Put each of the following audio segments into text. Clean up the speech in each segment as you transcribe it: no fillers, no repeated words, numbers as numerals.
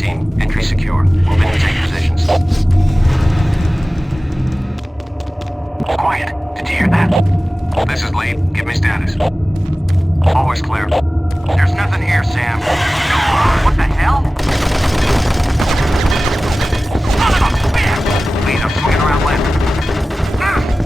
team. Entry secure. Move in and take positions. Quiet. Did you hear that? This is Lead. Give me status. Always clear. There's nothing here, Sam. What the hell? Son of a bitch! Lead, I'm swinging around left. No!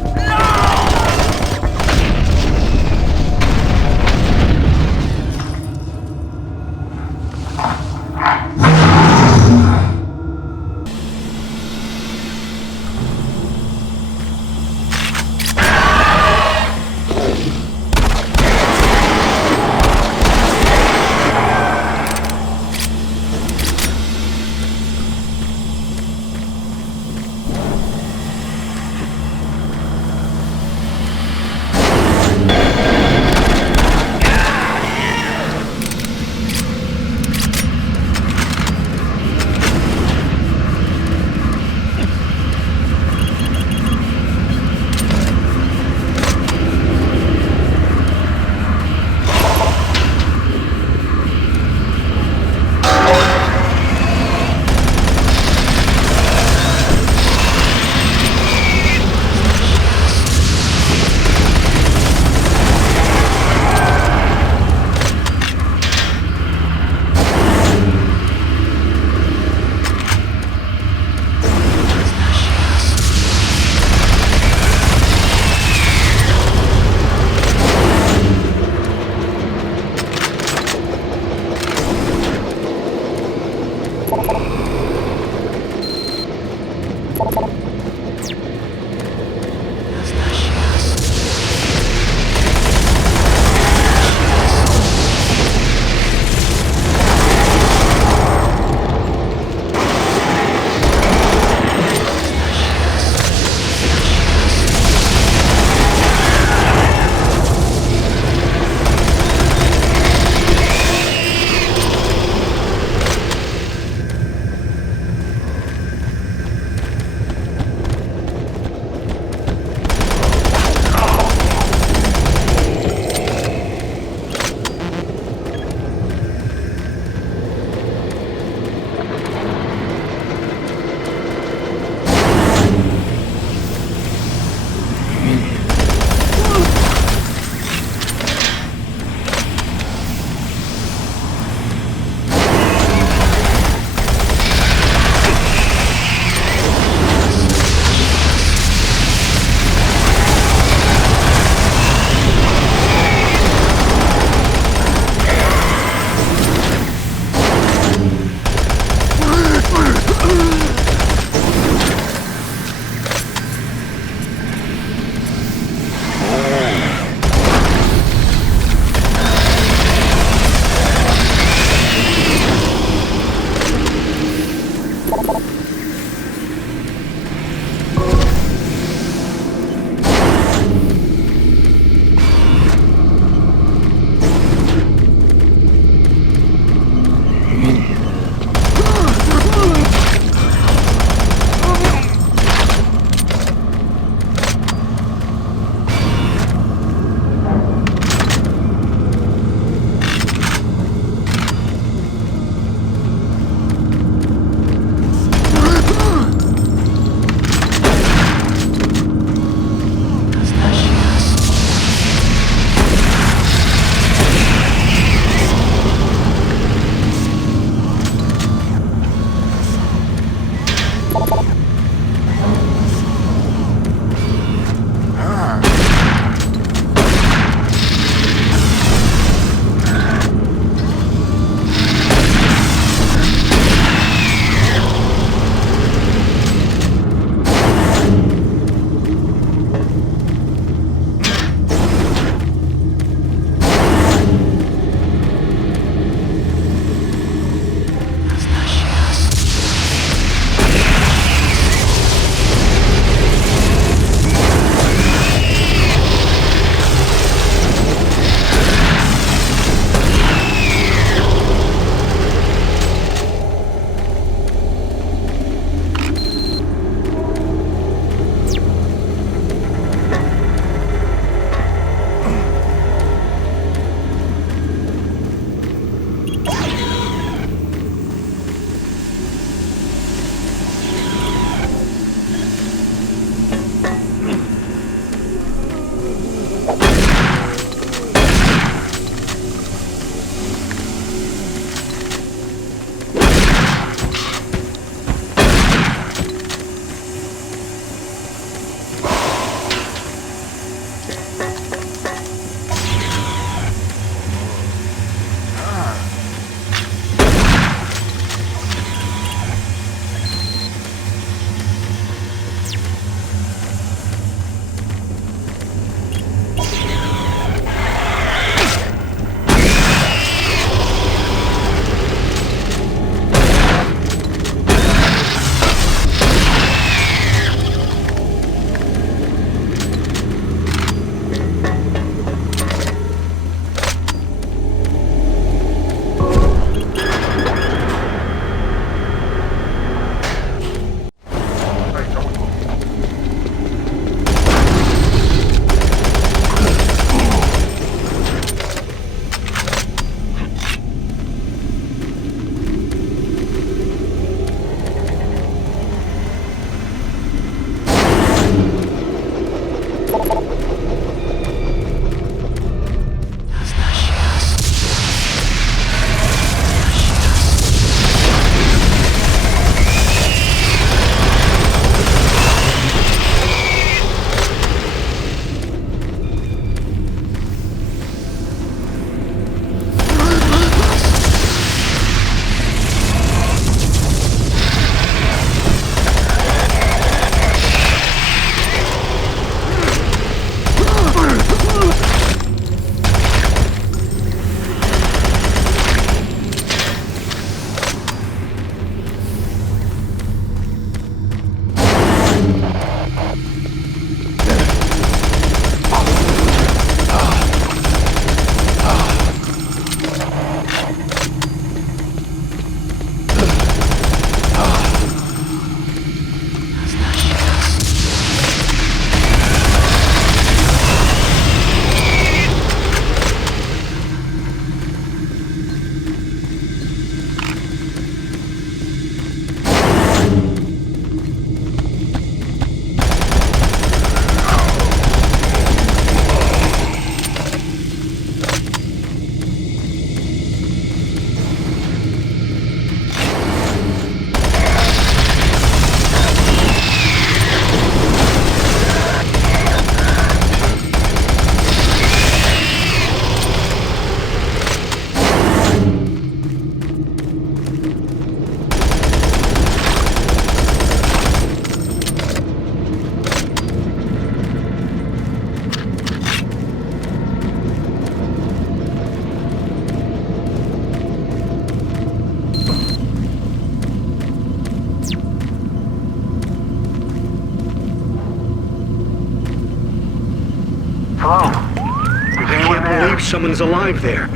someone's alive there.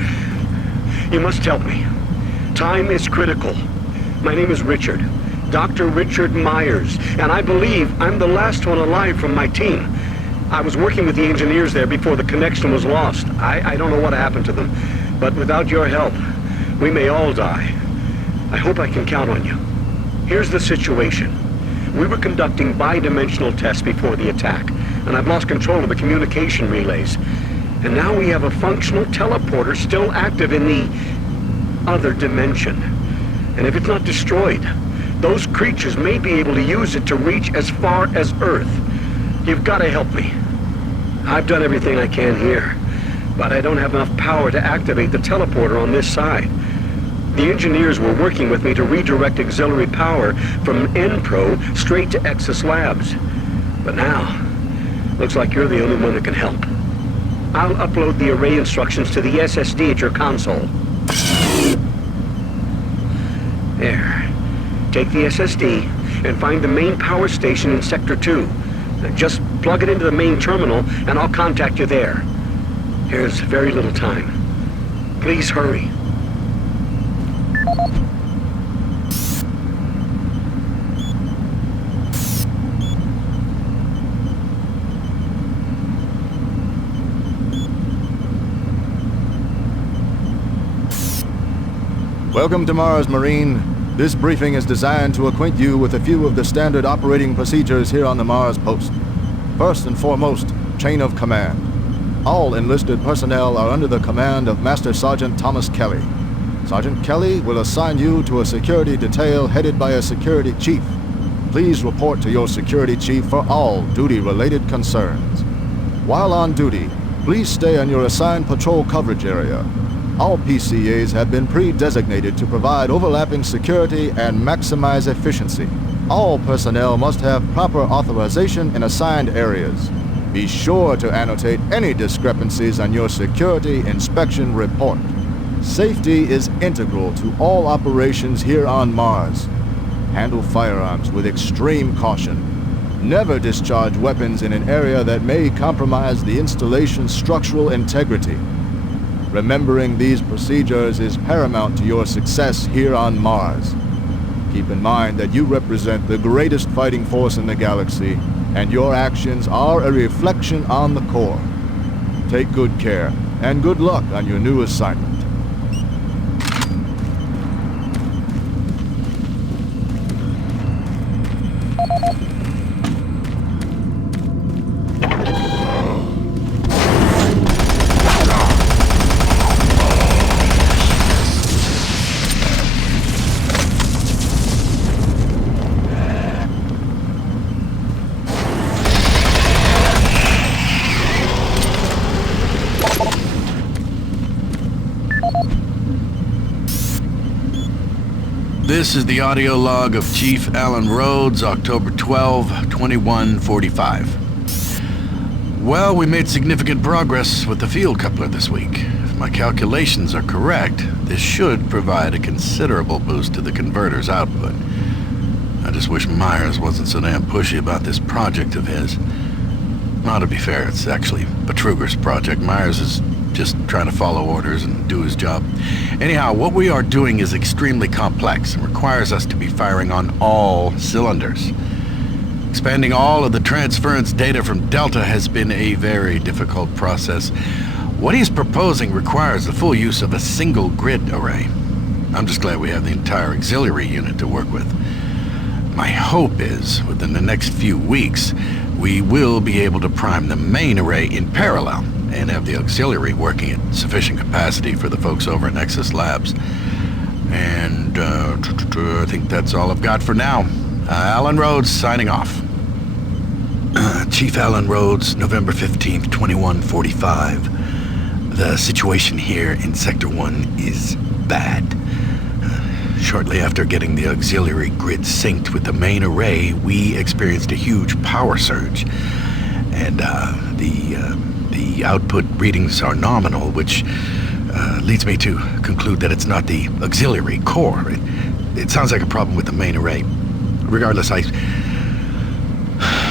You must help me. Time is critical. My name is Richard. Dr. Richard Meyers, and I believe I'm the last one alive from my team. I was working with the engineers there before the connection was lost. I don't know what happened to them, but without your help, we may all die. I hope I can count on you. Here's the situation. We were conducting bi-dimensional tests before the attack, and I've lost control of the communication relays. And now we have a functional teleporter still active in the other dimension. And if it's not destroyed, those creatures may be able to use it to reach as far as Earth. You've got to help me. I've done everything I can here, but I don't have enough power to activate the teleporter on this side. The engineers were working with me to redirect auxiliary power from N-Pro straight to Exis Labs. But now, looks like you're the only one that can help. I'll upload the array instructions to the SSD at your console. There. Take the SSD and find the main power station in Sector 2. Just plug it into the main terminal and I'll contact you there. There's very little time. Please hurry. Welcome to Mars, Marine. This briefing is designed to acquaint you with a few of the standard operating procedures here on the Mars post. First and foremost, chain of command. All enlisted personnel are under the command of Master Sergeant Thomas Kelly. Sergeant Kelly will assign you to a security detail headed by a security chief. Please report to your security chief for all duty-related concerns. While on duty, please stay on your assigned patrol coverage area. All PCAs have been pre-designated to provide overlapping security and maximize efficiency. All personnel must have proper authorization in assigned areas. Be sure to annotate any discrepancies on your security inspection report. Safety is integral to all operations here on Mars. Handle firearms with extreme caution. Never discharge weapons in an area that may compromise the installation's structural integrity. Remembering these procedures is paramount to your success here on Mars. Keep in mind that you represent the greatest fighting force in the galaxy, and your actions are a reflection on the Corps. Take good care, and good luck on your new assignment. This is the audio log of Chief Alan Rhodes, October 12, 2145. Well, we made significant progress with the field coupler this week. If my calculations are correct, this should provide a considerable boost to the converter's output. I just wish Meyers wasn't so damn pushy about this project of his. Well, to be fair, it's actually Betruger's project. Meyers is just trying to follow orders and do his job. Anyhow, what we are doing is extremely complex and requires us to be firing on all cylinders. Expanding all of the transference data from Delta has been a very difficult process. What he's proposing requires the full use of a single grid array. I'm just glad we have the entire auxiliary unit to work with. My hope is, within the next few weeks, we will be able to prime the main array in parallel and have the auxiliary working at sufficient capacity for the folks over at Exis Labs. And I think that's all I've got for now. Alan Rhodes signing off. Chief Alan Rhodes, November 15th, 2145. The situation here in Sector 1 is bad. Shortly after getting the auxiliary grid synced with the main array, we experienced a huge power surge. And the output readings are nominal, which leads me to conclude that it's not the auxiliary core. It sounds like a problem with the main array. Regardless, I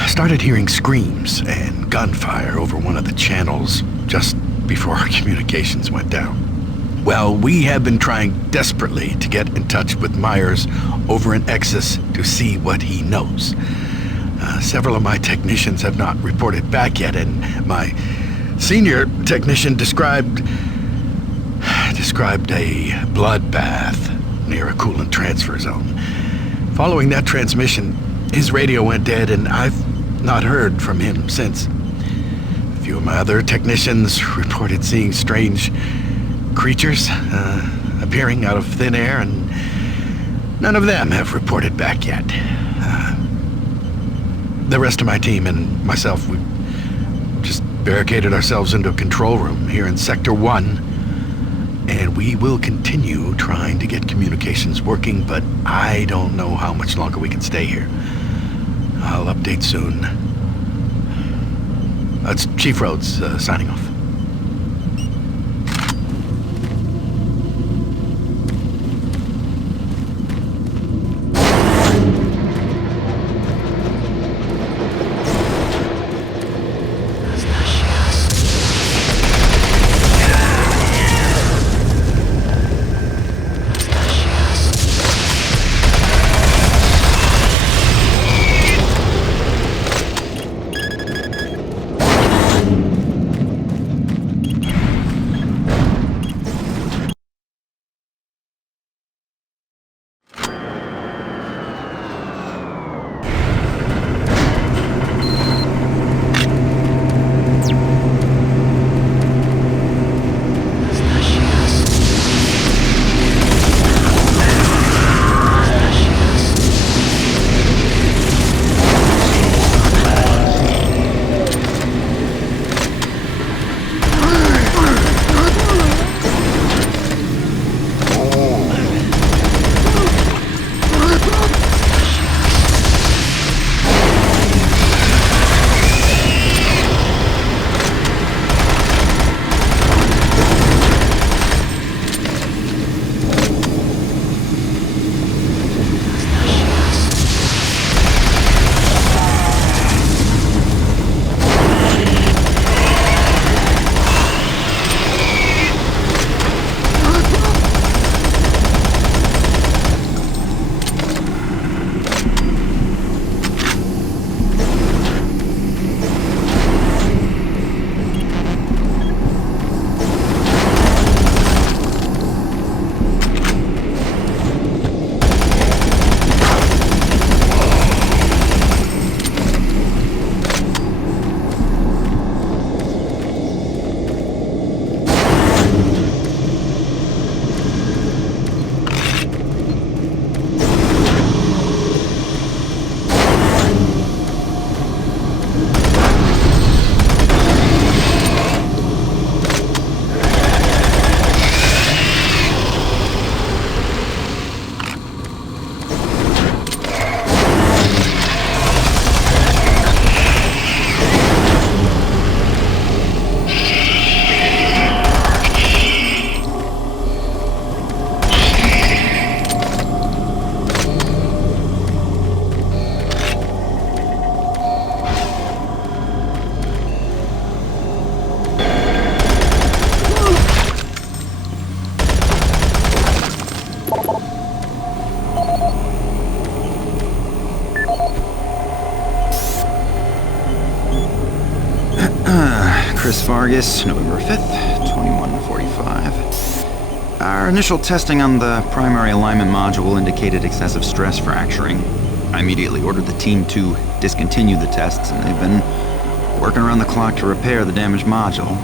started hearing screams and gunfire over one of the channels just before our communications went down. Well, we have been trying desperately to get in touch with Meyers over in Exis to see what he knows. Several of my technicians have not reported back yet, and my senior technician described a bloodbath near a coolant transfer zone. Following that transmission, his radio went dead, and I've not heard from him since. A few of my other technicians reported seeing strange creatures appearing out of thin air, and none of them have reported back yet. The rest of my team and myself, we just barricaded ourselves into a control room here in Sector 1, and we will continue trying to get communications working, but I don't know how much longer we can stay here. I'll update soon. It's Chief Rhodes signing off. Chris Vargas, November 5th, 2145. Our initial testing on the primary alignment module indicated excessive stress fracturing. I immediately ordered the team to discontinue the tests, and they've been working around the clock to repair the damaged module.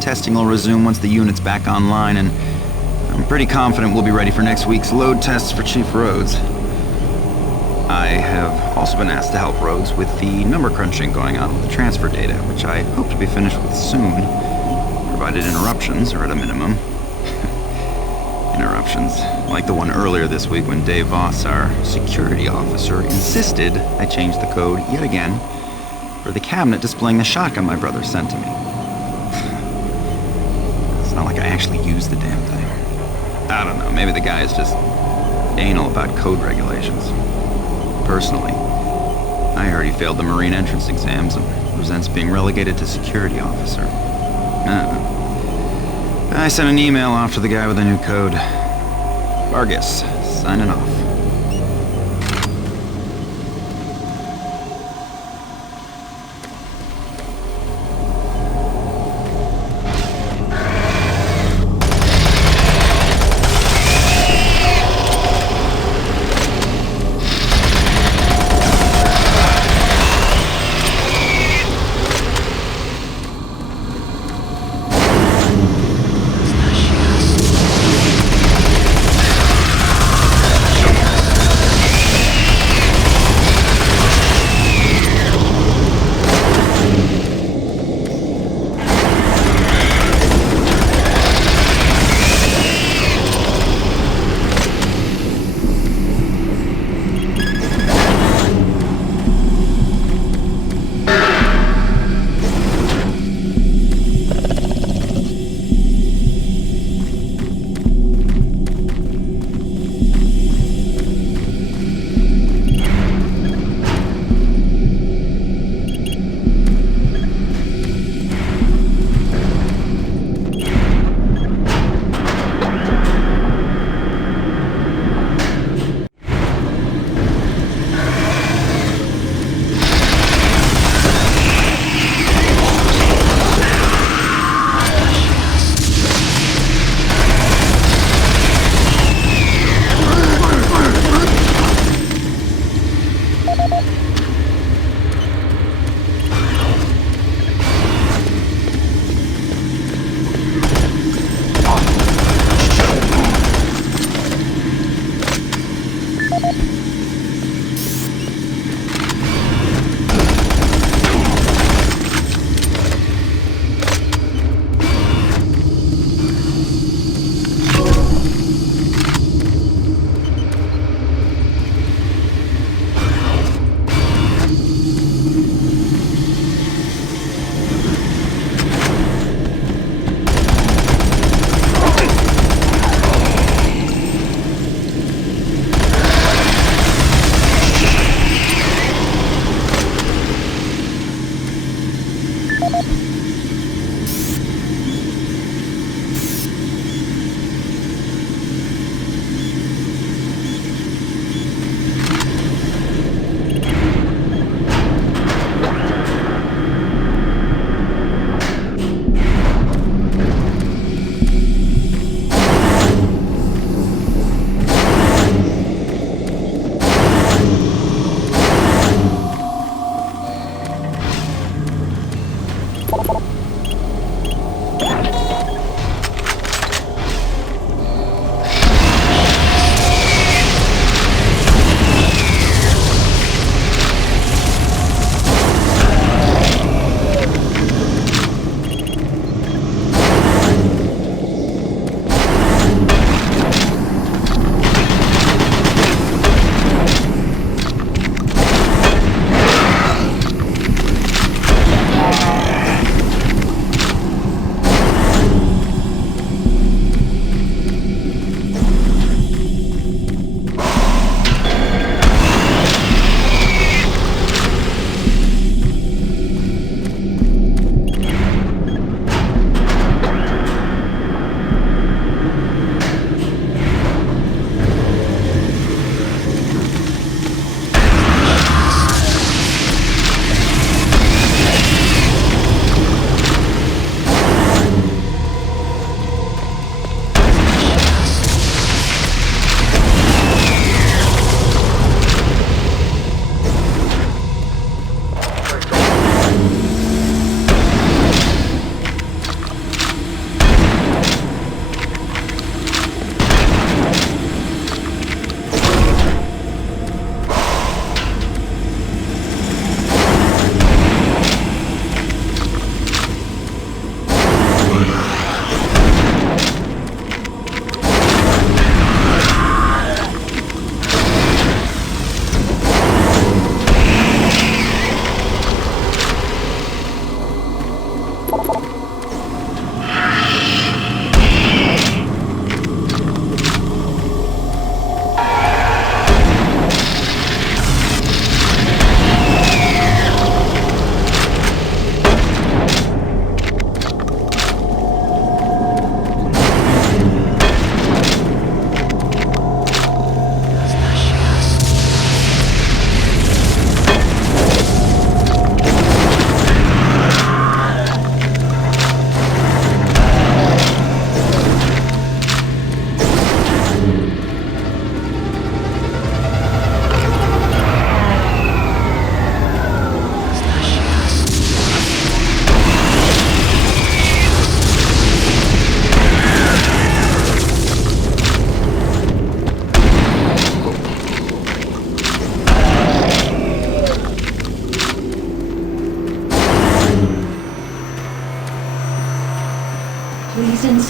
Testing will resume once the unit's back online, and I'm pretty confident we'll be ready for next week's load tests for Chief Rhodes. I have also been asked to help Rhodes with the number crunching going on with the transfer data, which I hope to be finished with soon, provided interruptions are at a minimum. Interruptions, like the one earlier this week when Dave Voss, our security officer, insisted I change the code yet again for the cabinet displaying the shotgun my brother sent to me. It's not like I actually used the damn thing. I don't know, maybe the guy is just anal about code regulations. Personally, I heard he failed the Marine entrance exams and resents being relegated to security officer. I sent an email off to the guy with the new code. Vargas, signing off.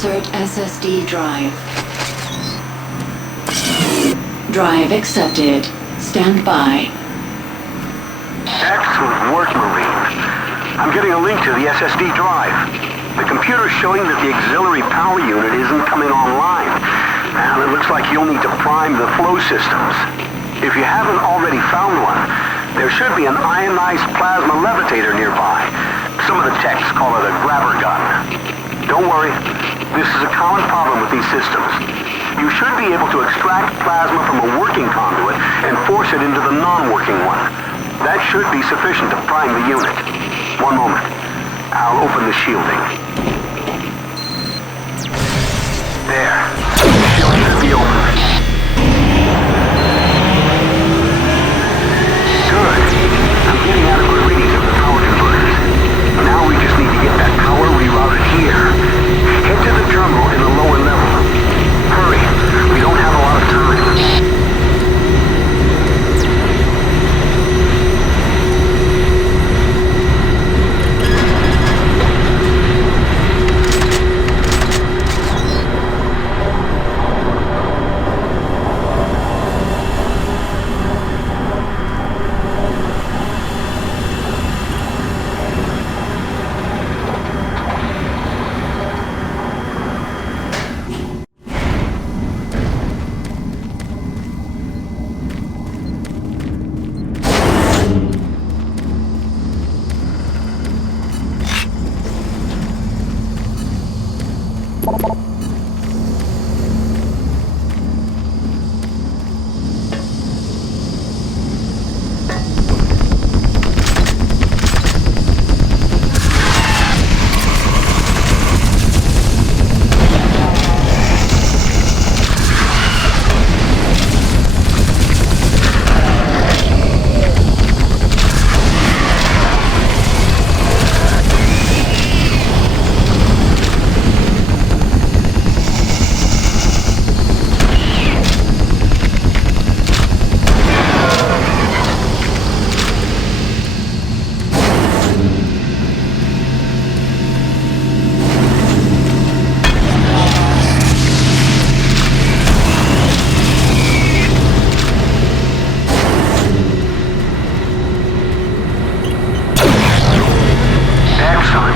Insert SSD drive. Drive accepted. Stand by. Excellent work, Marine. I'm getting a link to the SSD drive. The computer's showing that the auxiliary power unit isn't coming online. And it looks like you'll need to prime the flow systems. If you haven't already found one, there should be an ionized plasma levitator nearby. Some of the techs call it a grabber gun. Don't worry, this is a common problem with these systems. You should be able to extract plasma from a working conduit and force it into the non-working one. That should be sufficient to prime the unit. One moment. I'll open the shielding. There. The shield should be open. Good. I'm getting adequate readings of the power converters. Now we just need to get that power rerouted here. Head to the terminal in the lower level. Hurry. We don't have a lot of time.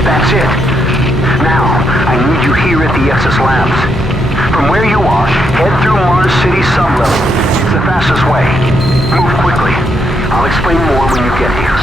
That's it. Now, I need you here at the Exis Labs. From where you are, head through Mars City sublevel. It's the fastest way. Move quickly. I'll explain more when you get here.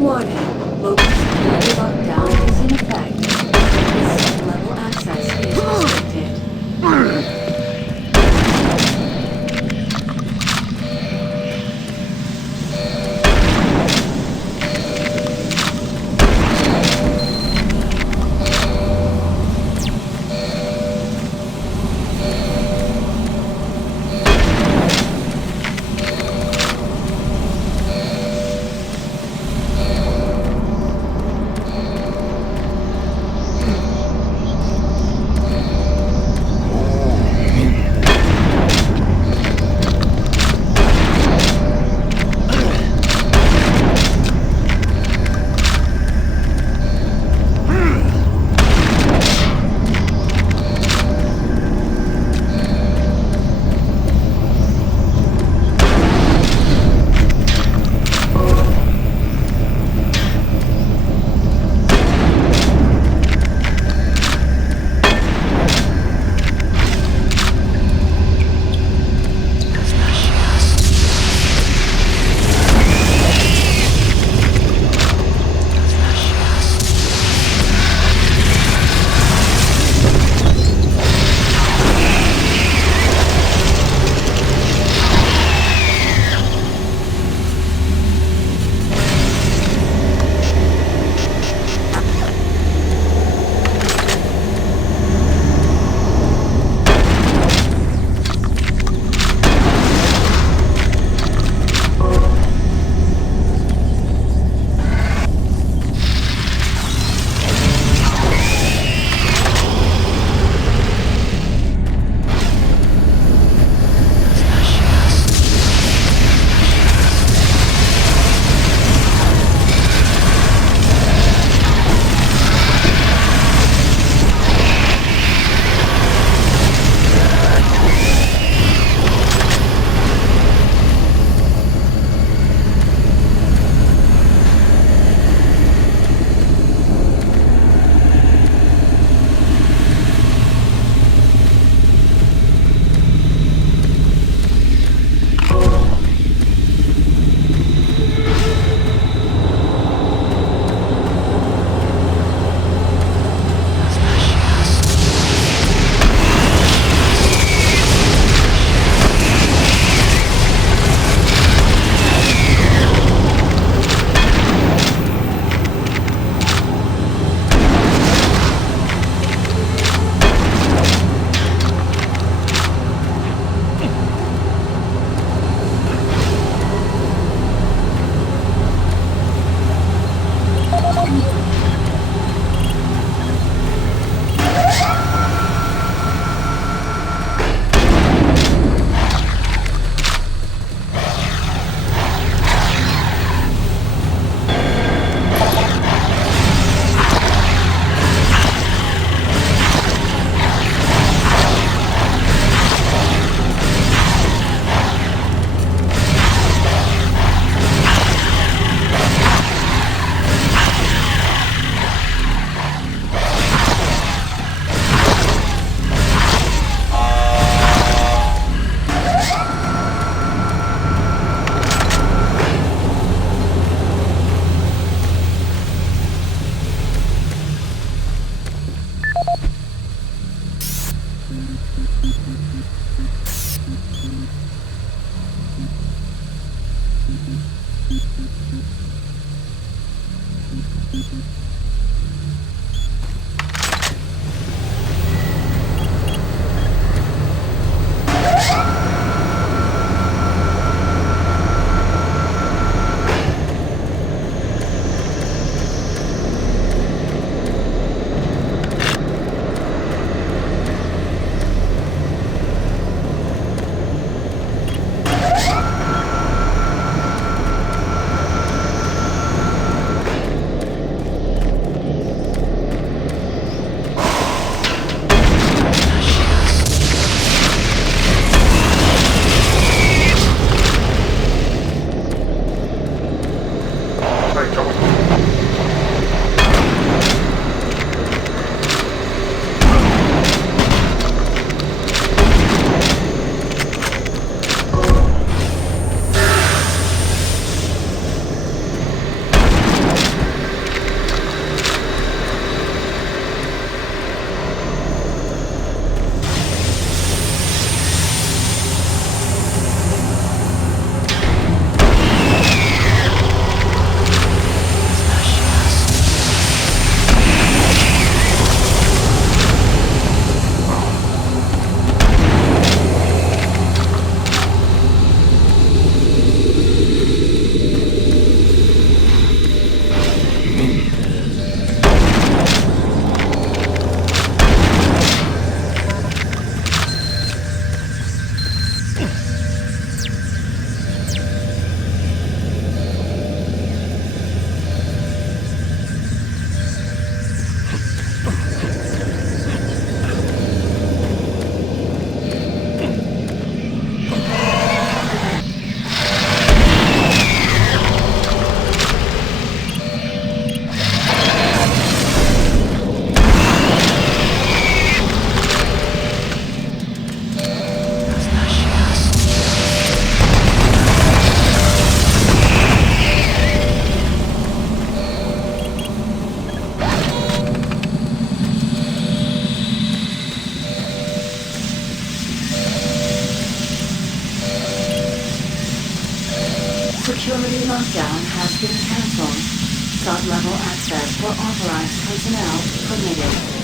Warning. Local security lockdown is in effect. This level access is restricted. Security lockdown has been cancelled. Sub-level access for authorized personnel permitted.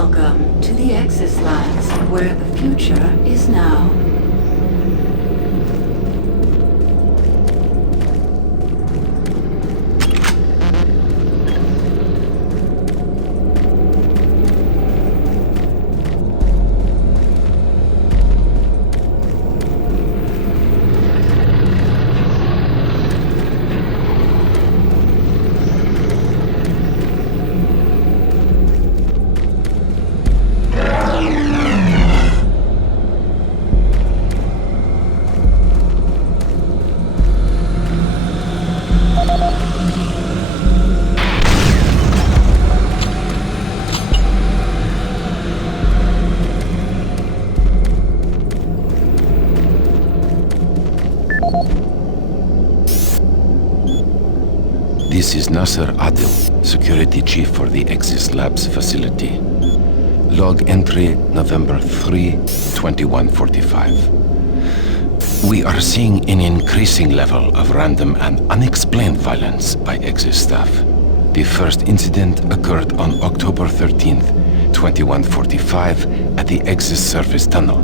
Welcome to the Exis Labs, where the future is now. This is Nasser Adil, Security Chief for the Exis Labs facility. Log entry November 3, 2145. We are seeing an increasing level of random and unexplained violence by Exis staff. The first incident occurred on October 13th, 2145 at the Exis surface tunnel.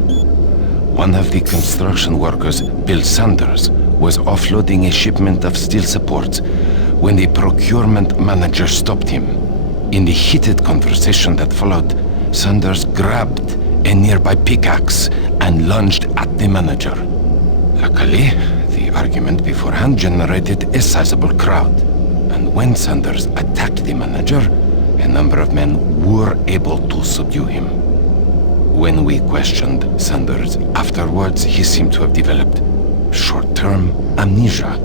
One of the construction workers, Bill Sanders, was offloading a shipment of steel supports when the procurement manager stopped him. In the heated conversation that followed, Sanders grabbed a nearby pickaxe and lunged at the manager. Luckily, the argument beforehand generated a sizable crowd, and when Sanders attacked the manager, a number of men were able to subdue him. When we questioned Sanders afterwards, he seemed to have developed short-term amnesia.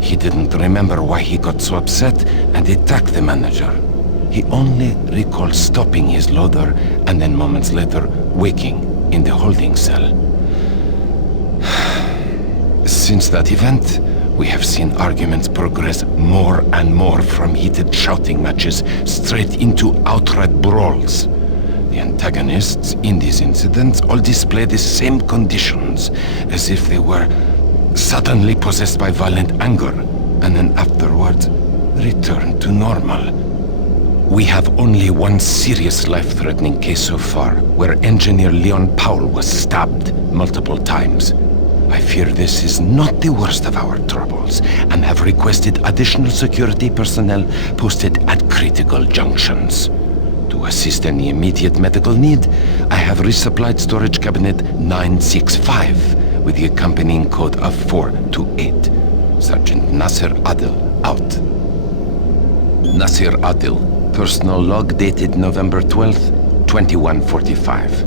He didn't remember why he got so upset and attacked the manager. He only recalled stopping his loader and then moments later waking in the holding cell. Since that event, we have seen arguments progress more and more from heated shouting matches straight into outright brawls. The antagonists in these incidents all display the same conditions, as if they were suddenly possessed by violent anger, and then afterwards return to normal. We have only one serious life-threatening case so far, where engineer Leon Powell was stabbed multiple times. I fear this is not the worst of our troubles, and have requested additional security personnel posted at critical junctions. To assist any immediate medical need, I have resupplied storage cabinet 965 with the accompanying code of 428. Sergeant Nasser Adil, out. Nasser Adil, personal log dated November 12th, 2145.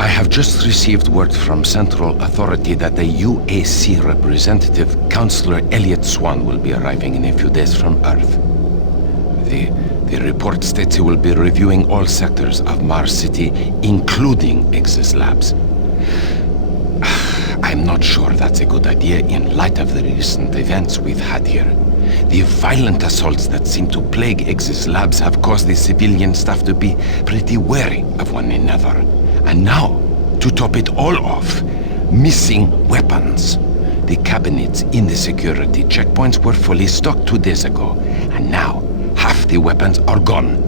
I have just received word from Central Authority that the UAC representative, Councillor Elliot Swan, will be arriving in a few days from Earth. The report states he will be reviewing all sectors of Mars City, including Exis Labs. I'm not sure that's a good idea in light of the recent events we've had here. The violent assaults that seem to plague Exis Labs have caused the civilian staff to be pretty wary of one another. And now, to top it all off, missing weapons. The cabinets in the security checkpoints were fully stocked 2 days ago, and now half the weapons are gone.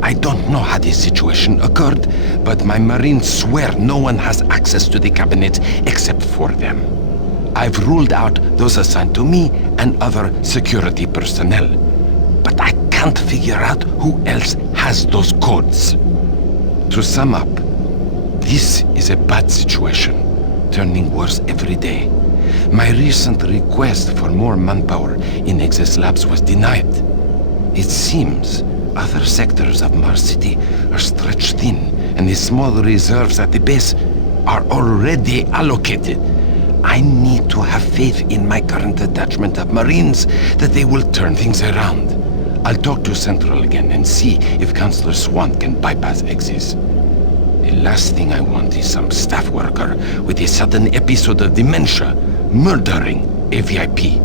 I don't know how this situation occurred, but my Marines swear no one has access to the cabinets except for them. I've ruled out those assigned to me and other security personnel, but I can't figure out who else has those codes. To sum up, this is a bad situation, turning worse every day. My recent request for more manpower in Exis Labs was denied. It seems other sectors of Mars City are stretched thin, and the small reserves at the base are already allocated. I need to have faith in my current detachment of Marines that they will turn things around. I'll talk to Central again and see if Councillor Swan can bypass Exis. The last thing I want is some staff worker with a sudden episode of dementia murdering a VIP.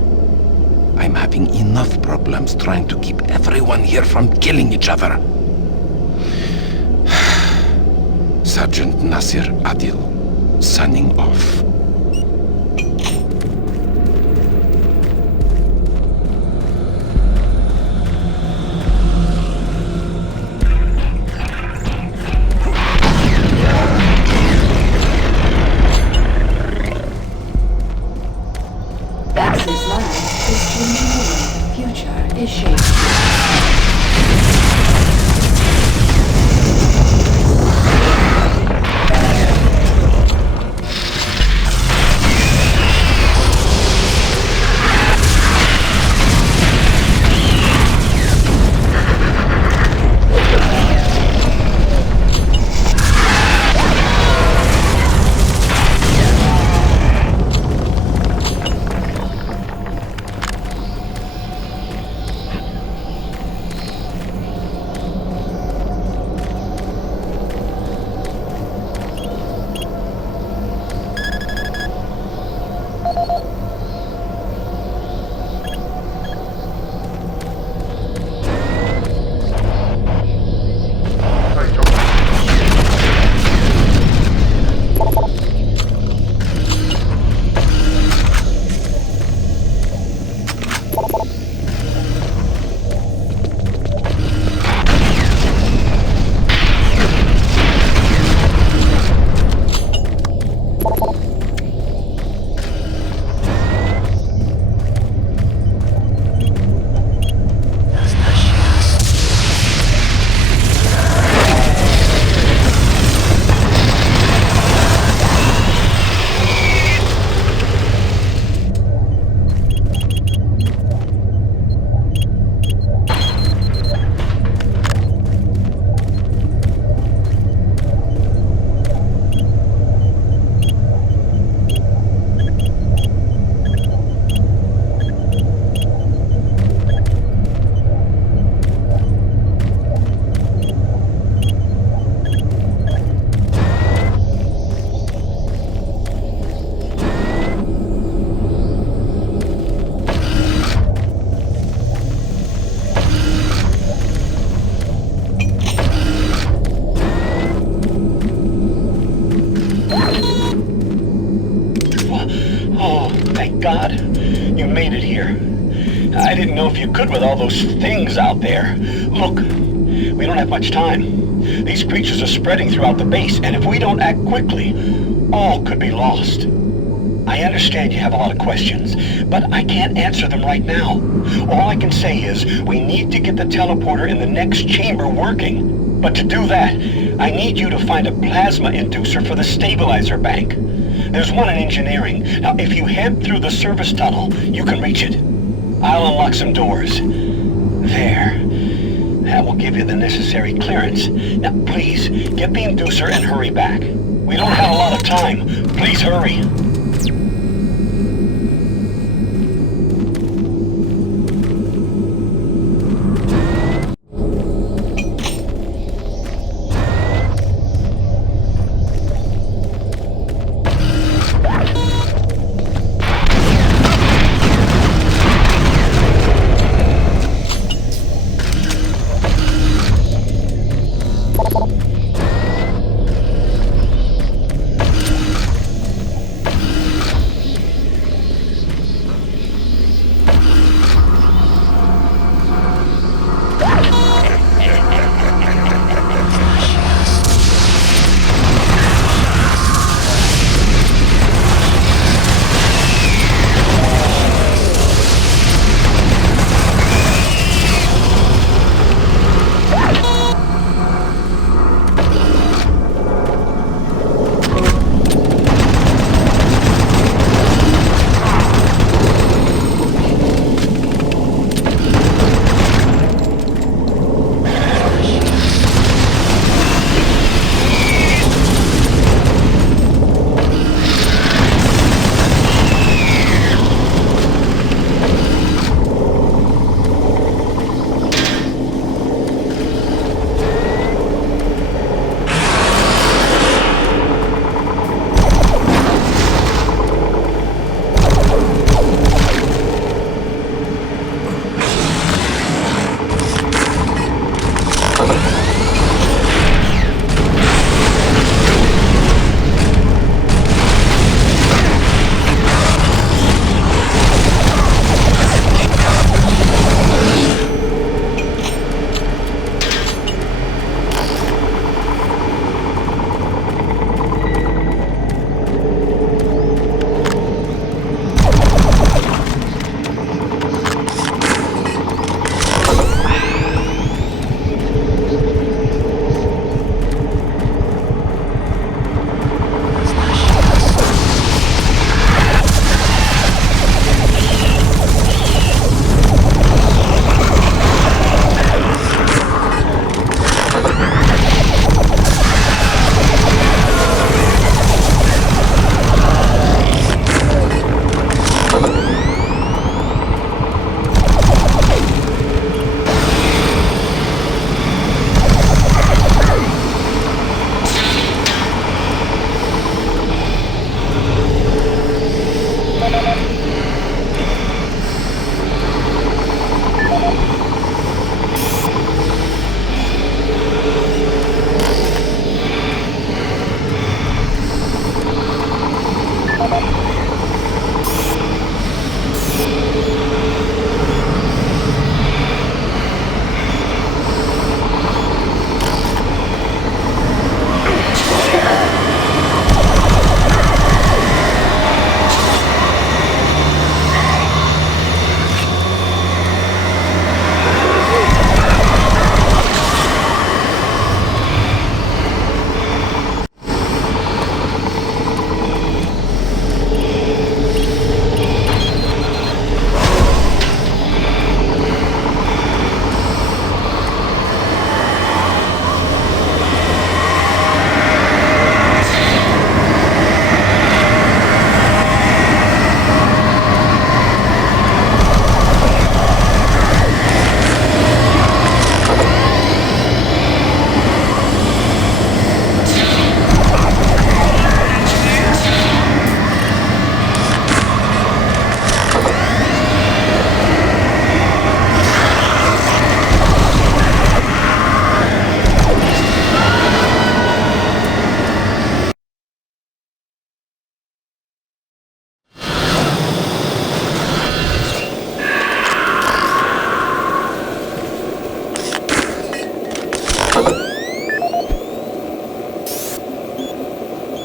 I'm having enough problems trying to keep everyone here from killing each other. Sergeant Nasser Adil, signing off. didn't know if you could with all those things out there. Look, we don't have much time. These creatures are spreading throughout the base, and if we don't act quickly, all could be lost. I understand you have a lot of questions, but I can't answer them right now. All I can say is we need to get the teleporter in the next chamber working. But to do that, I need you to find a plasma inducer for the stabilizer bank. There's one in engineering. Now, if you head through the service tunnel, you can reach it. I'll unlock some doors. There. That will give you the necessary clearance. Now, please, get the inducer and hurry back. We don't have a lot of time. Please hurry.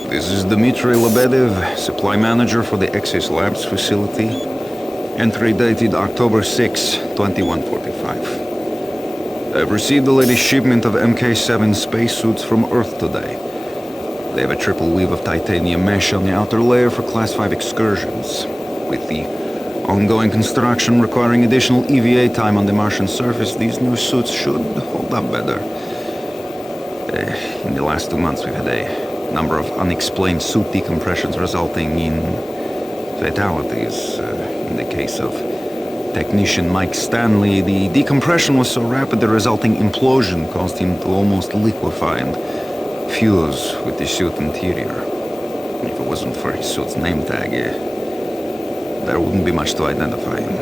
This is Dmitry Lebedev, supply manager for the Exis Labs facility. Entry dated October 6, 2145. I've received the latest shipment of MK7 spacesuits from Earth today. They have a triple weave of titanium mesh on the outer layer for Class 5 excursions. With the ongoing construction requiring additional EVA time on the Martian surface, these new suits should hold up better. In the last 2 months, we've had a number of unexplained suit decompressions resulting in fatalities. In the case of technician Mike Stanley, the decompression was so rapid the resulting implosion caused him to almost liquefy and fuse with the suit interior. If it wasn't for his suit's name tag, there wouldn't be much to identify him.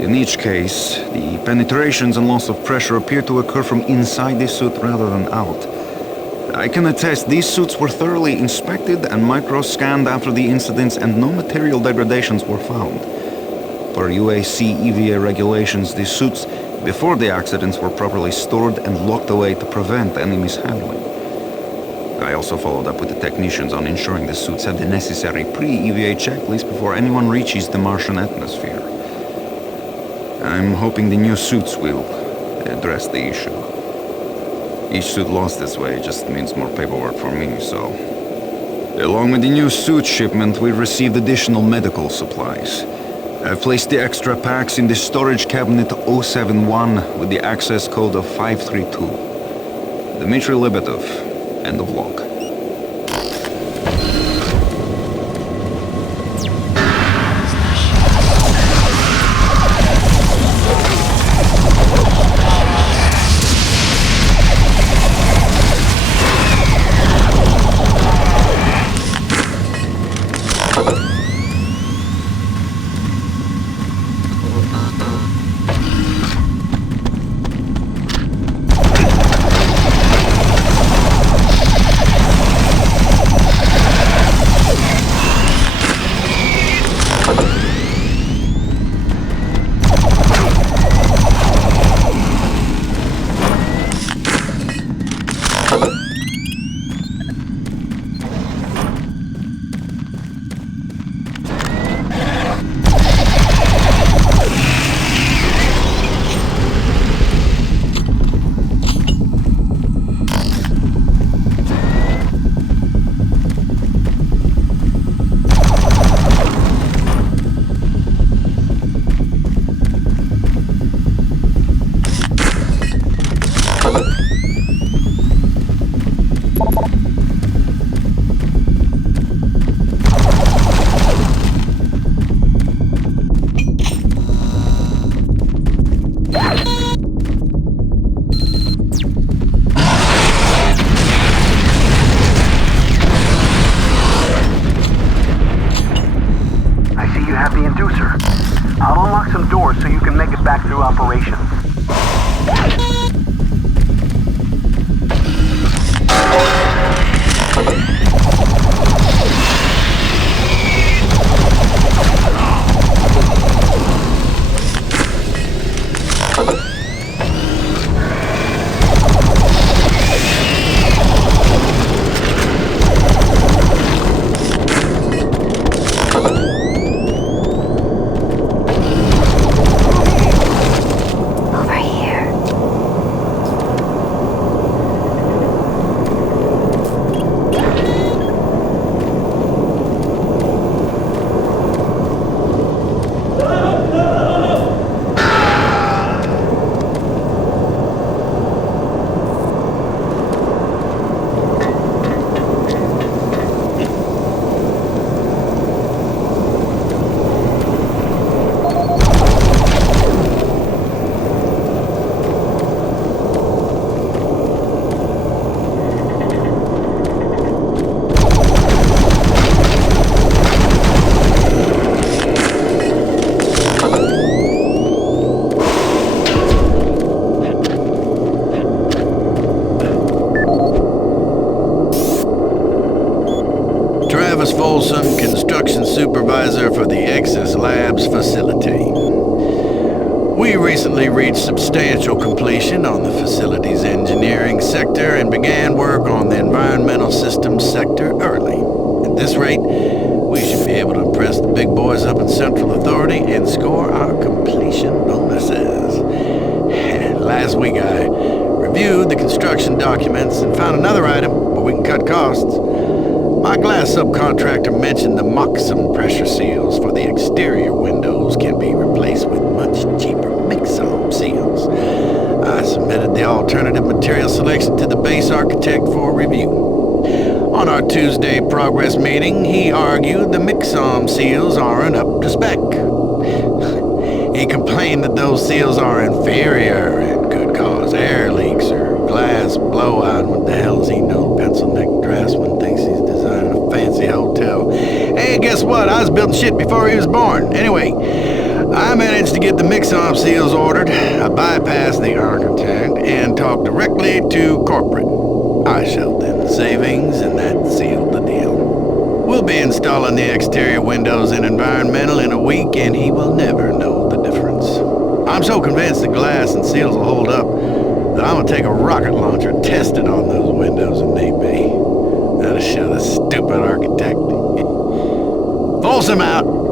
In each case, the penetrations and loss of pressure appear to occur from inside the suit rather than out. I can attest these suits were thoroughly inspected and micro-scanned after the incidents, and no material degradations were found. Per UAC EVA regulations, the suits before the accidents were properly stored and locked away to prevent any mishandling. I also followed up with the technicians on ensuring the suits have the necessary pre-EVA checklist before anyone reaches the Martian atmosphere. I'm hoping the new suits will address the issue. Each suit lost this way just means more paperwork for me, so... Along with the new suit shipment, we received additional medical supplies. I've placed the extra packs in the storage cabinet 071 with the access code of 532. Dmitry Lebedev, end of log. Construction supervisor for the Exis Labs facility. We recently reached substantial completion on the facilities engineering sector and began work on the environmental systems sector early. At this rate, we should be able to impress the big boys up in Central Authority and score our completion bonuses. Last week I reviewed the construction documents and found another item where we can cut costs. My glass subcontractor mentioned the Moxon pressure seals for the exterior windows can be replaced with much cheaper mix-on seals. I submitted the alternative material selection to the base architect for review. On our Tuesday progress meeting, he argued the mix-on seals aren't up to spec. He complained that those seals are inferior and could cause air leaks or glass blowout. What the hell does he know? Pencil-neck draftsman thinks he's designing a fancy hotel. Hey, guess what? I was building shit before he was born. Anyway, I managed to get the mix-on seals ordered. I bypassed the architect and talked directly to corporate. I shelled in the savings, and that sealed the deal. We'll be installing the exterior windows in environmental in a week, and he will never know the difference. I'm so convinced the glass and seals will hold up that I'm gonna take a rocket launcher, test it on those windows if need be. That'll show the stupid architect. Folsom out!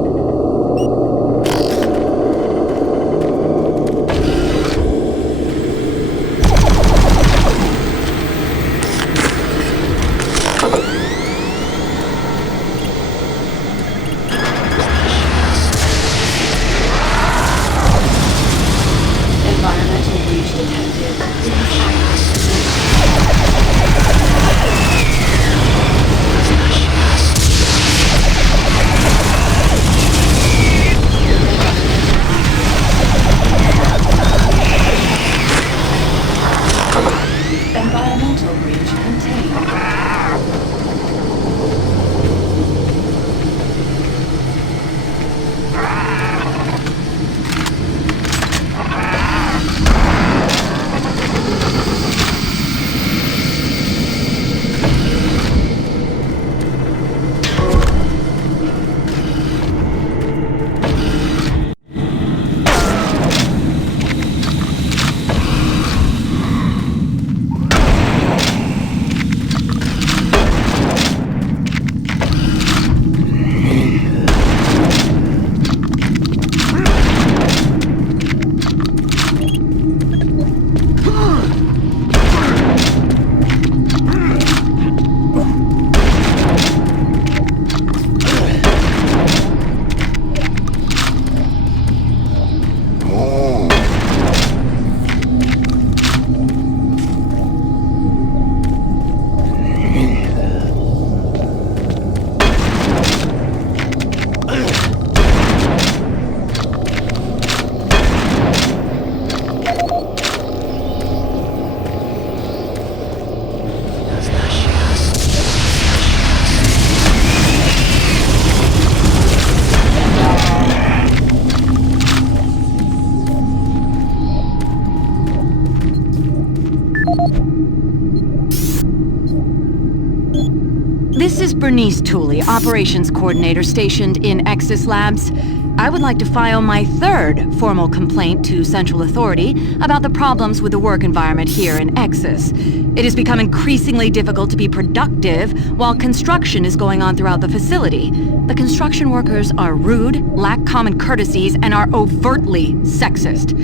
This is Bernice Tooley, Operations Coordinator stationed in Exis Labs. I would like to file my third formal complaint to Central Authority about the problems with the work environment here in Exis. It has become increasingly difficult to be productive while construction is going on throughout the facility. The construction workers are rude, lack common courtesies, and are overtly sexist.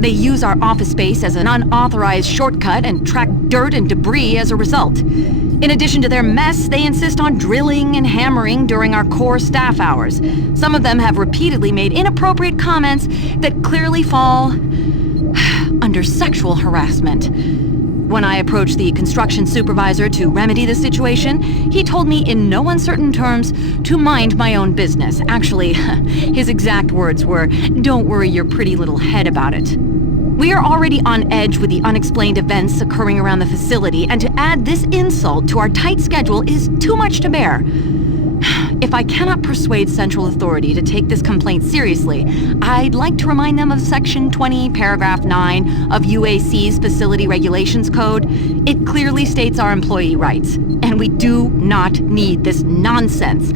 They use our office space as an unauthorized shortcut and track dirt and debris as a result. In addition to their mess, they insist on drilling and hammering during our core staff hours. Some of them have repeatedly made inappropriate comments that clearly fall under sexual harassment. When I approached the construction supervisor to remedy the situation, he told me in no uncertain terms to mind my own business. Actually, his exact words were, "Don't worry your pretty little head about it." We are already on edge with the unexplained events occurring around the facility, and to add this insult to our tight schedule is too much to bear. If I cannot persuade Central Authority to take this complaint seriously, I'd like to remind them of Section 20, Paragraph 9 of UAC's Facility Regulations Code. It clearly states our employee rights, and we do not need this nonsense.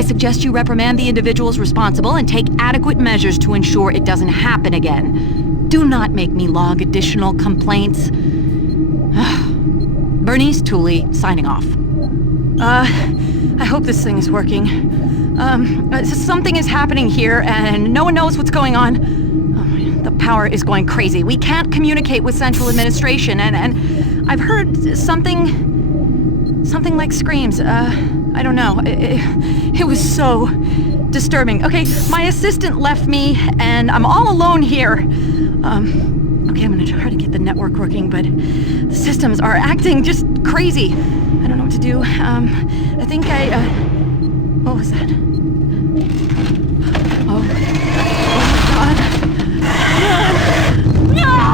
I suggest you reprimand the individuals responsible and take adequate measures to ensure it doesn't happen again. Do not make me log additional complaints. Bernice Tooley, signing off. I hope this thing is working. Something is happening here, and no one knows what's going on. Oh, the power is going crazy. We can't communicate with Central Administration, and I've heard something like screams. I don't know. It was so disturbing. Okay, my assistant left me, and I'm all alone here. Okay, I'm gonna try to get the network working, but the systems are acting just crazy. I don't know what to do. I think what was that? Oh my God. No!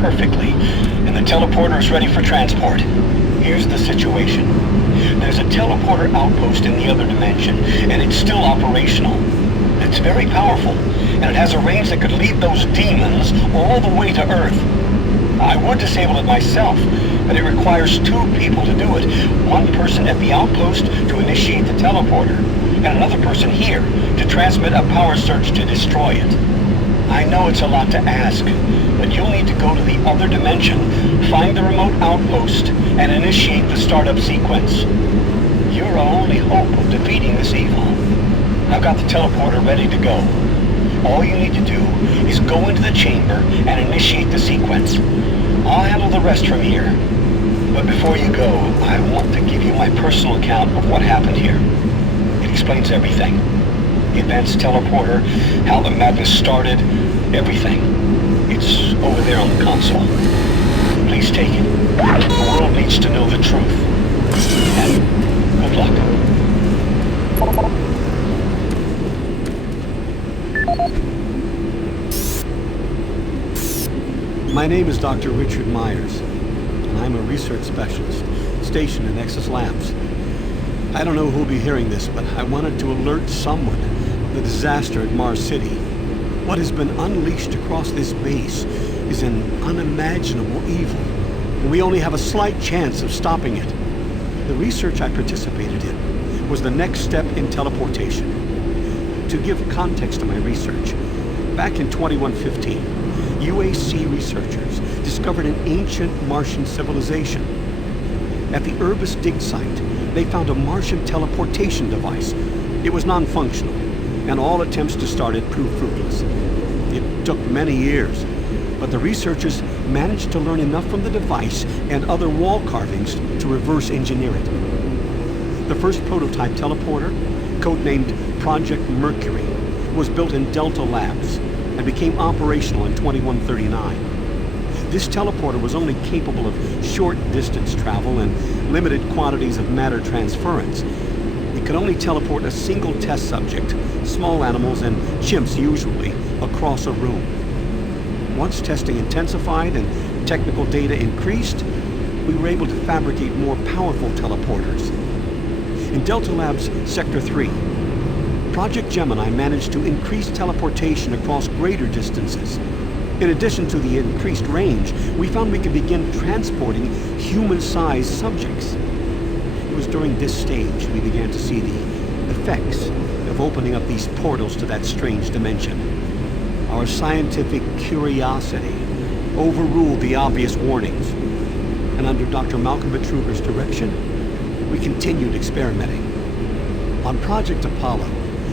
perfectly, and the teleporter is ready for transport. Here's the situation. There's a teleporter outpost in the other dimension, and it's still operational. It's very powerful, and it has a range that could lead those demons all the way to Earth. I would disable it myself, but it requires 2 people to do it. One person at the outpost to initiate the teleporter, and another person here to transmit a power surge to destroy it. I know it's a lot to ask, but you'll need to go to the other dimension, find the remote outpost, and initiate the startup sequence. You're our only hope of defeating this evil. I've got the teleporter ready to go. All you need to do is go into the chamber and initiate the sequence. I'll handle the rest from here. But before you go, I want to give you my personal account of what happened here. It explains everything. The advanced teleporter, how the madness started, everything. It's over there on the console. Please take it. The world needs to know the truth. And good luck. My name is Dr. Richard Meyers, and I'm a research specialist stationed in Exis Labs. I don't know who'll be hearing this, but I wanted to alert someone of the disaster at Mars City. What has been unleashed across this base is an unimaginable evil, and we only have a slight chance of stopping it. The research I participated in was the next step in teleportation. To give context to my research, back in 2115, UAC researchers discovered an ancient Martian civilization. At the Urbis dig site, they found a Martian teleportation device. It was non-functional, and all attempts to start it proved fruitless. It took many years, but the researchers managed to learn enough from the device and other wall carvings to reverse engineer it. The first prototype teleporter, codenamed Project Mercury, was built in Delta Labs and became operational in 2139. This teleporter was only capable of short distance travel and limited quantities of matter transference. It could only teleport a single test subject, small animals and chimps usually, across a room. Once testing intensified and technical data increased, we were able to fabricate more powerful teleporters. In Delta Labs Sector 3, Project Gemini managed to increase teleportation across greater distances. In addition to the increased range, we found we could begin transporting human-sized subjects. It was during this stage we began to see the effects of opening up these portals to that strange dimension. Our scientific curiosity overruled the obvious warnings, and under Dr. Malcolm Betruger's direction, we continued experimenting. On Project Apollo,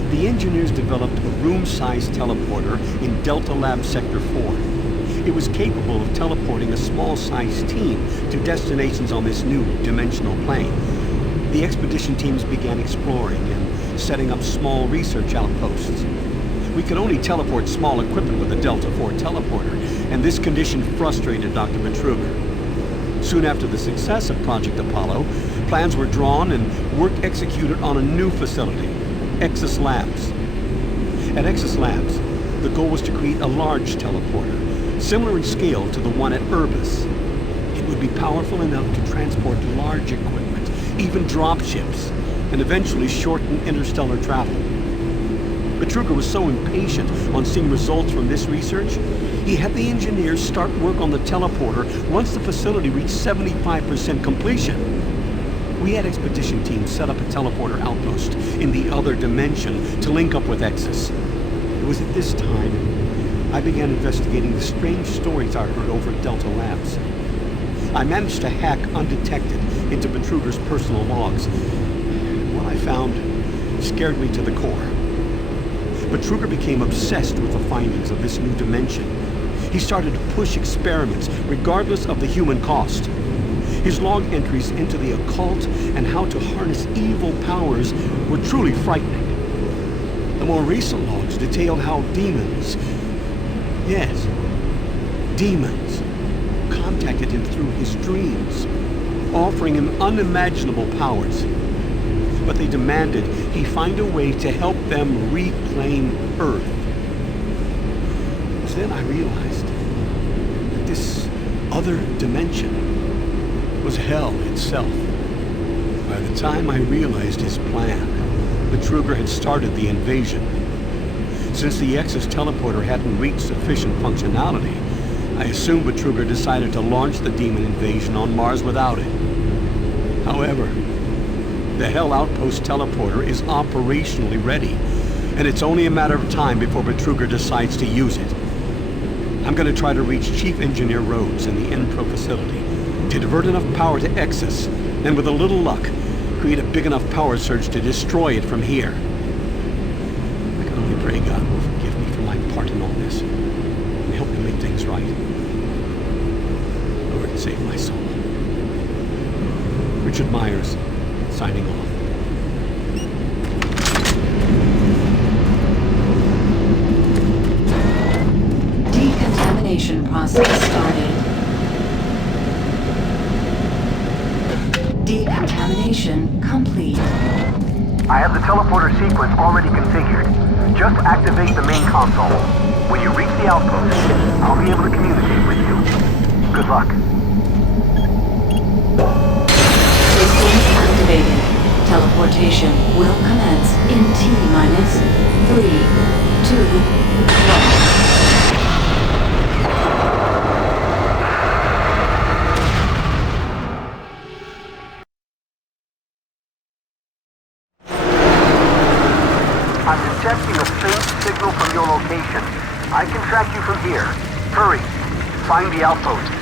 the engineers developed a room-sized teleporter in Delta Lab Sector 4. It was capable of teleporting a small-sized team to destinations on this new dimensional plane. The expedition teams began exploring and setting up small research outposts. We could only teleport small equipment with the Delta 4 teleporter, and this condition frustrated Dr. Betruger. Soon after the success of Project Apollo, plans were drawn and work executed on a new facility, Exis Labs. At Exis Labs, the goal was to create a large teleporter, similar in scale to the one at Urbis. It would be powerful enough to transport large equipment, even dropships, and eventually shorten interstellar travel. Betruger was so impatient on seeing results from this research, he had the engineers start work on the teleporter once the facility reached 75% completion. We had expedition teams set up a teleporter outpost in the other dimension to link up with Exis. It was at this time I began investigating the strange stories I heard over at Delta Labs. I managed to hack undetected into Betruger's personal logs. What I found scared me to the core. Betruger became obsessed with the findings of this new dimension. He started to push experiments regardless of the human cost. His log entries into the occult and how to harness evil powers were truly frightening. The more recent logs detailed how demons, yes, demons, contacted him through his dreams, offering him unimaginable powers. But they demanded he find a way to help them reclaim Earth. It was then I realized that this other dimension was hell itself. By the time I realized his plan, Betruger had started the invasion. Since the Exis teleporter hadn't reached sufficient functionality, I assume Betruger decided to launch the demon invasion on Mars without it. However, the Hell Outpost teleporter is operationally ready, and it's only a matter of time before Betruger decides to use it. I'm gonna try to reach Chief Engineer Rhodes in the Enpro facility to divert enough power to Exis, and with a little luck, create a big enough power surge to destroy it from here. I can only pray God will forgive me for my part in all this, and help me make things right. Lord, save my soul. Richard Meyers, signing off. Decontamination process started. Decontamination complete. I have the teleporter sequence already configured. Just activate the main console. When you reach the outpost, I'll be able to communicate with you. Good luck. Systems activated. Teleportation will commence in T-minus 3, 2, 1. I'm detecting a faint signal from your location. I can track you from here. Hurry. Find the outpost.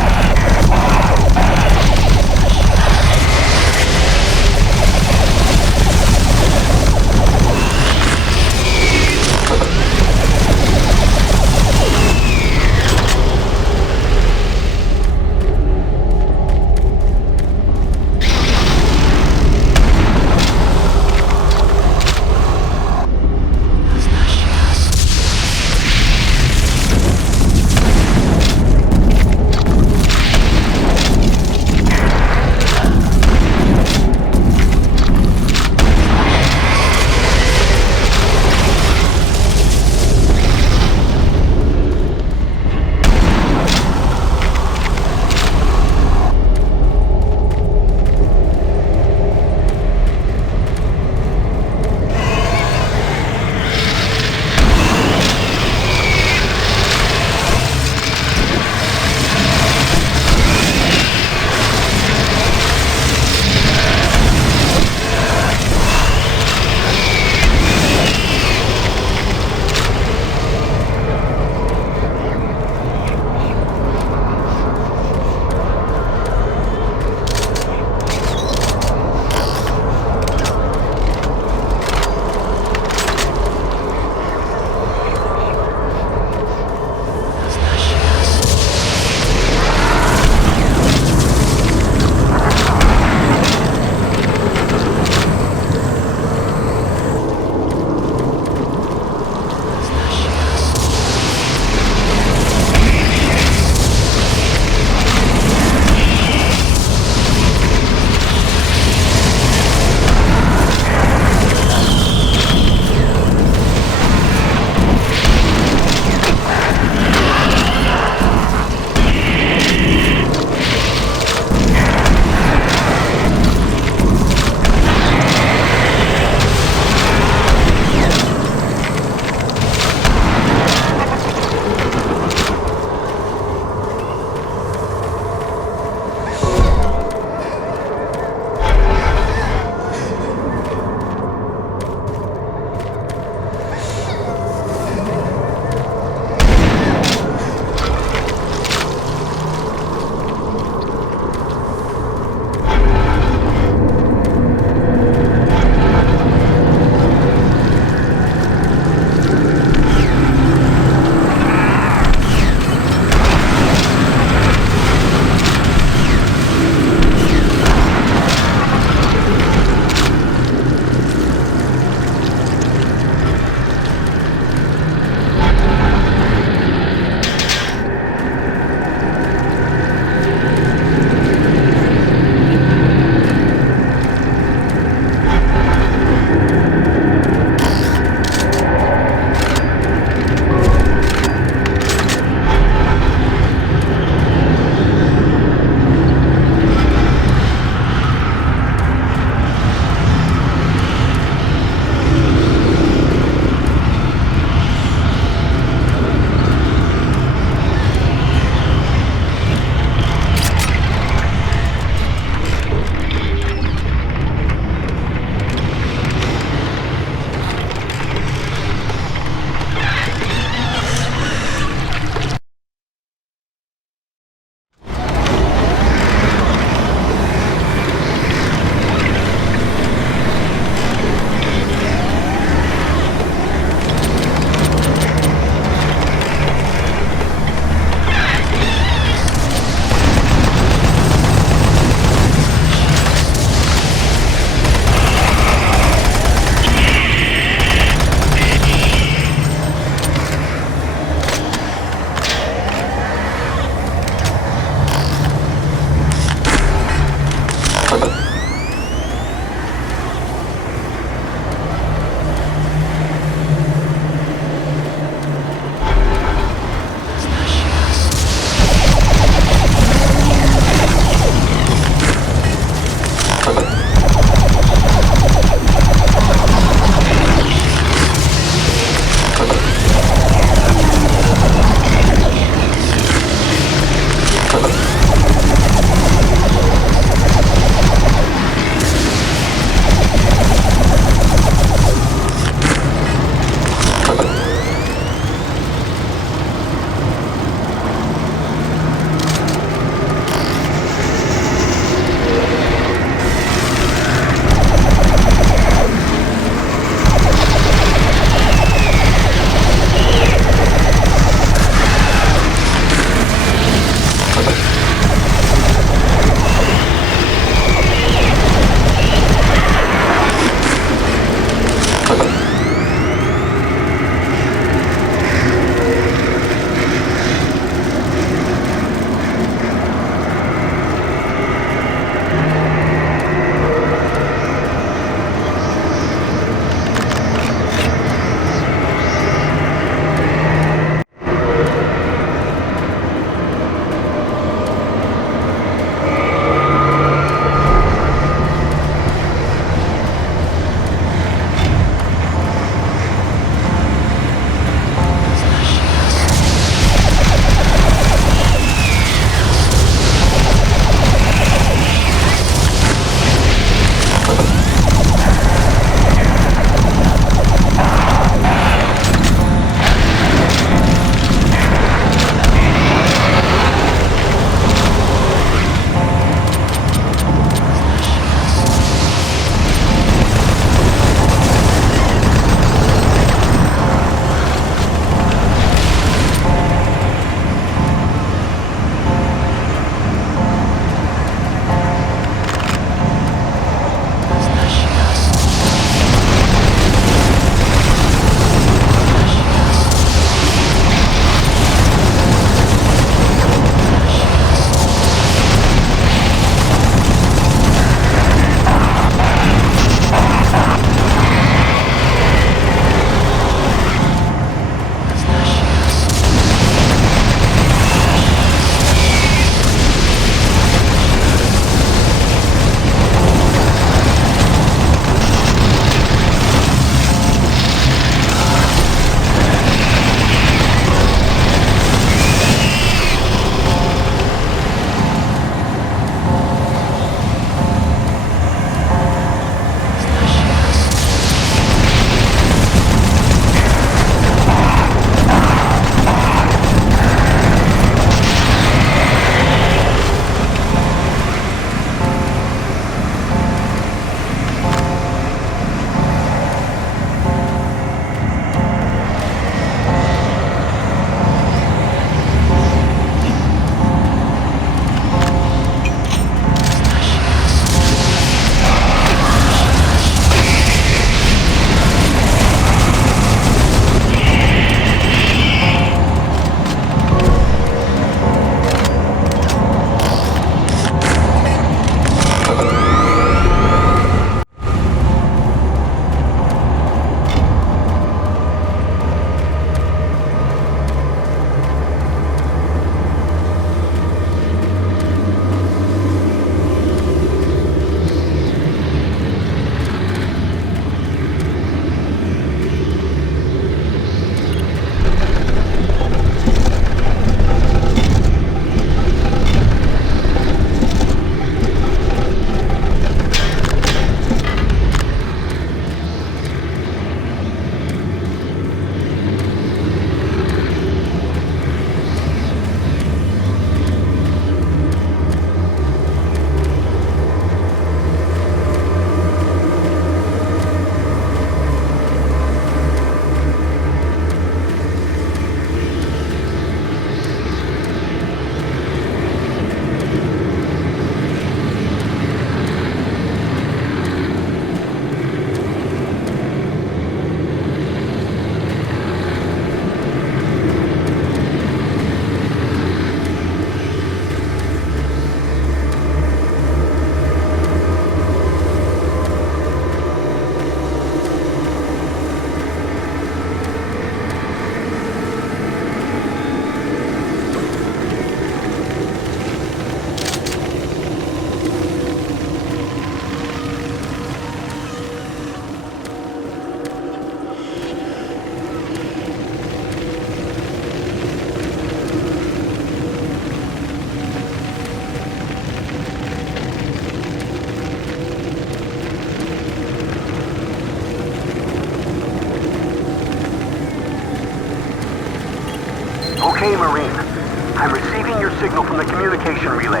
receiving your signal from the communication relay.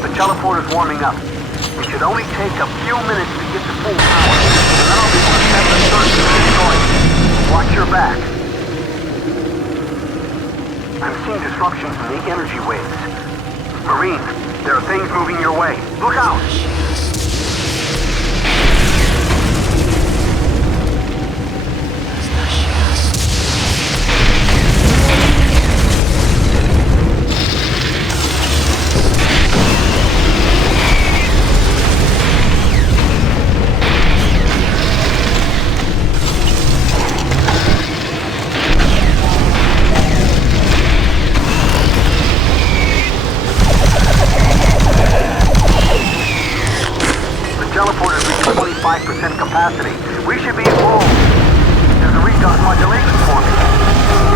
The teleporter's warming up. It should only take a few minutes to get to full power, and then I'll be able to set the search to destroy it. Watch your back. I'm seeing disruptions in the energy waves. Marine, there are things moving your way. Look out! Capacity. We should be at full. There's a redox modulation forming.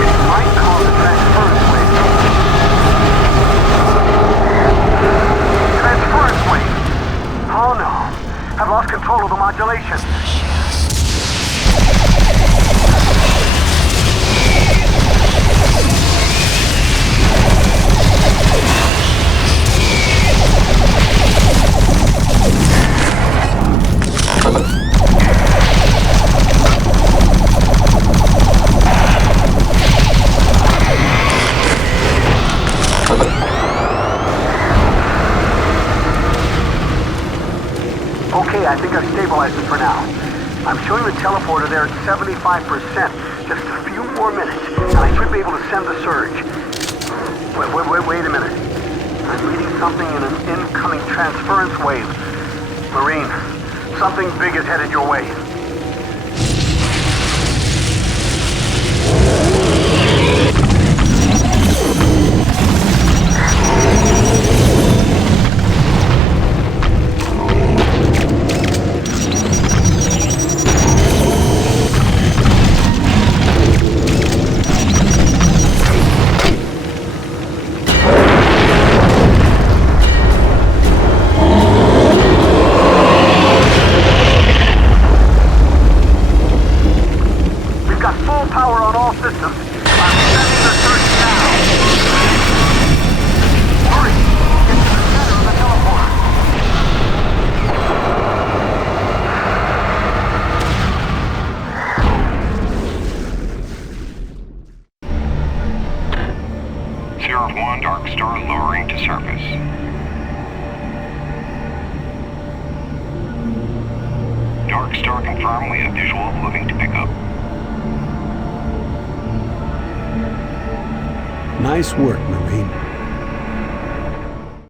It might cause a transference wave. Transference wave! Oh no. I've lost control of the modulation. I think I've stabilized it for now. I'm showing the teleporter there at 75%. Just a few more minutes, and I should be able to send the surge. Wait a minute. I'm reading something in an incoming transference wave. Marine, something big is headed your way. Nice work, Marine.